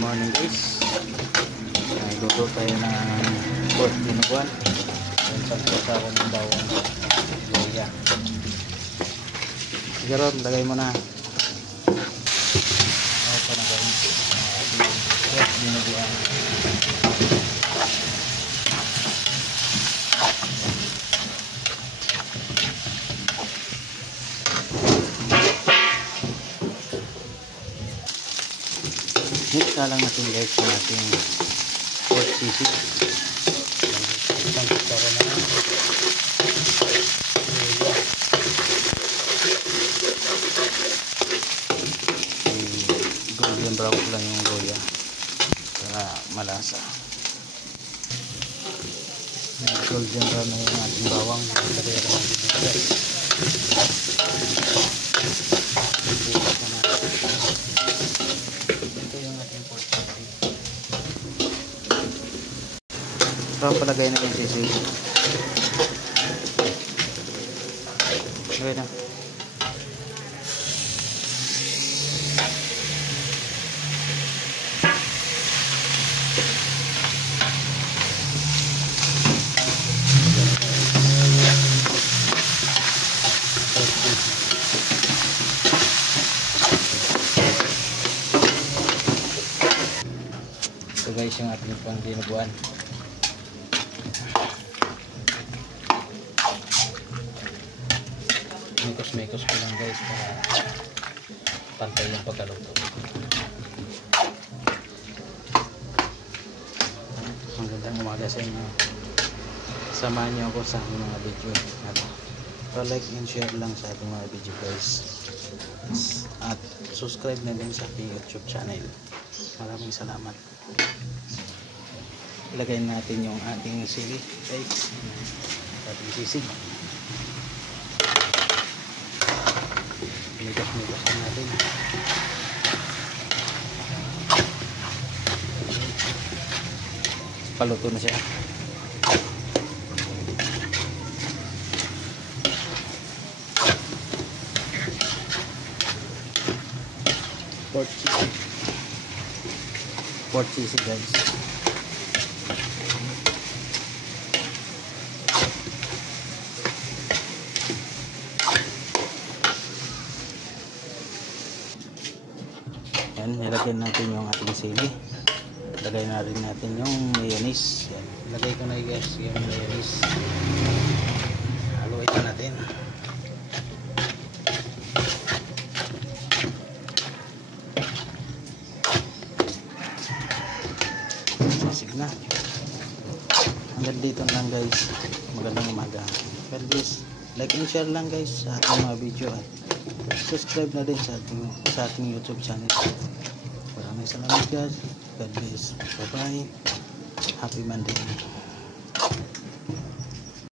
Morning guys. Nagluto tayo ng pork dinuguan. Ayan, pagkasa ko ng bawang luya. Siguro, lagay mo na. Ito na guys. Pork dinuguan. Mix na lang natin guys yung ating pork sisig. Isang kutsara na lang. Golden brown lang yung luya para malasa. Golden brown na yung ating bawang. Parang palagay na yung sisig. Okay na. Ito guys yung ating pang dinuguan. Mekos ko lang guys para pantay yung pagkaluto. Magandang umaga sa inyo. Samahan niyo ako sa aking mga video. Pa-like and share lang sa ating mga video guys. At subscribe na din sa aking YouTube channel. Maraming salamat. Ilagay natin yung ating sili guys. Ating sisig. Migas-migasan natin. Paluto na siya. Pork cheese guys. Yan, nilagyan natin yung ating sili. Lagay na rin natin yung mayonnaise. Yan. Lagay ko na guys yung mayonnaise. Haluin na natin. Sisig na. Hanggang dito lang guys. Magandang umaga. Well guys, like and share lang guys sa ating mga video. Subscribe na din sa ating YouTube channel. Maraming salamat guys. God bless. Bye bye. Happy Monday.